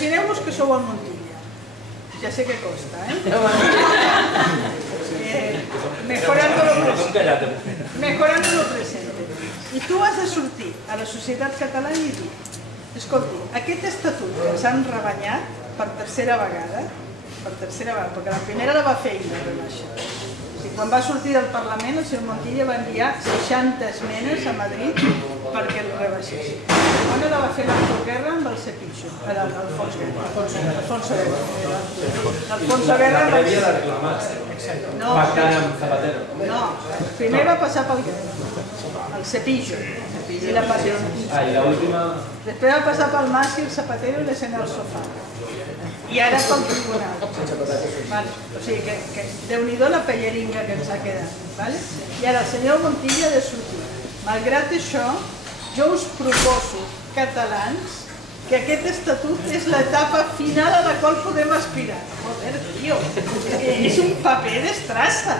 Imagineu-vos que sou al Montilla. Ja sé que costa, mejorando lo presente. I tu has de sortir a la societat catalana i dir: escolti, aquest estatut que ens han rebanyat per tercera vegada, perquè la primera la va fer ell, la rebaixa. Quan va sortir del Parlament, el senyor Montilla va enviar 60 esmenes a Madrid perquè el rebaixés. Quan la va fer l'Autoguerra amb el Cepillo, l'Alfonso Guerra. L'Alfonso Guerra va reclamar. Pactant amb Zapatero. No, primer va passar pel Guerra, el Cepillo i la Patria. I l'última... Després va passar pel Mas i el Zapatero i la Sena del Sofà. I ara pel tribunal. O sigui que déu-n'hi-do la pelleringa que ens ha quedat. I ara el senyor Montilla ha de sortir. Malgrat això, jo us proposo, catalans, que aquest estatut és l'etapa final a la qual podem aspirar. Joder, tio, és un paper d'estrassa.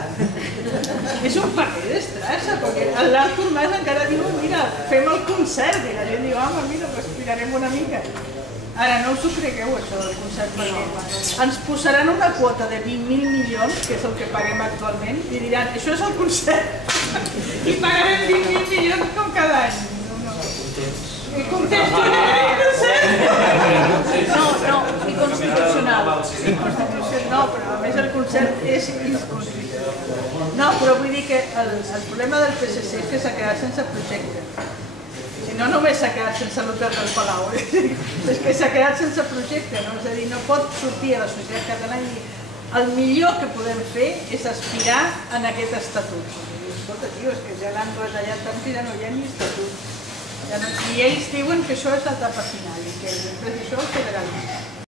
És un paper d'estrassa, perquè l'Artur Mas encara diu, mira, fem el concert, i la gent diu, home, mira, respirarem una mica. Ara, no us ho cregueu, això del concert, perquè ens posaran una quota de 20.000 milions, que és el que paguem actualment, i diran, això és el concert, i pagarem 20.000 milions com cada any. I contents tu el concert? No, i constitucional. No, però a més el concert és inconstitucional. No, però vull dir que el problema del PSC és que s'ha quedat sense projecte. No només s'ha quedat sense l'hotel del Palau, és que s'ha quedat sense projecte, és a dir, no pot sortir a la societat catalana i dir el millor que podem fer és aspirar en aquest estatut. Escolta, tio, és que ja l'han retallat tant que ja no hi ha ni estatut. I ells diuen que això és l'etapa final i que després d'això el federalisme.